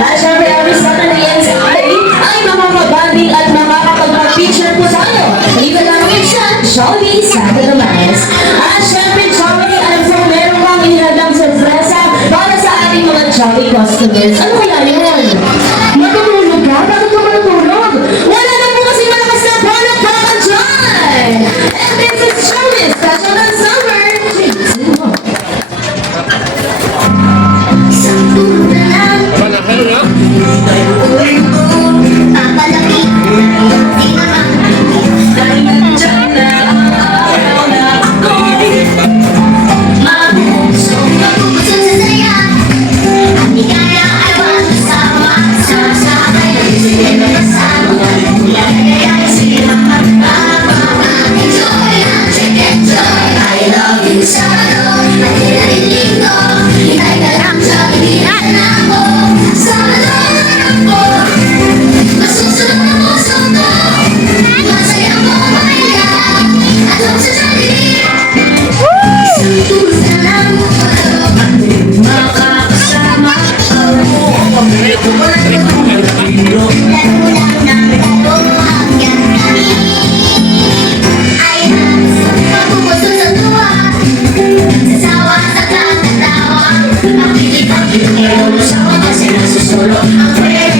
Siyempre, ang isa na niyan sa ay makakabanding at makakapag-picture po tayo. Dito lang sa Jollibee Santa Tomas. At siyempre, Jollibee, alam ko meron kang inihadang sorpresa para sa ating mga Jollibee customers. Ano kaya yun? Matutulog ka? Bakit ka matutulog? Wala na po kasi malakas na bola para dyan! And this is Jollibee Special on Summer! Solo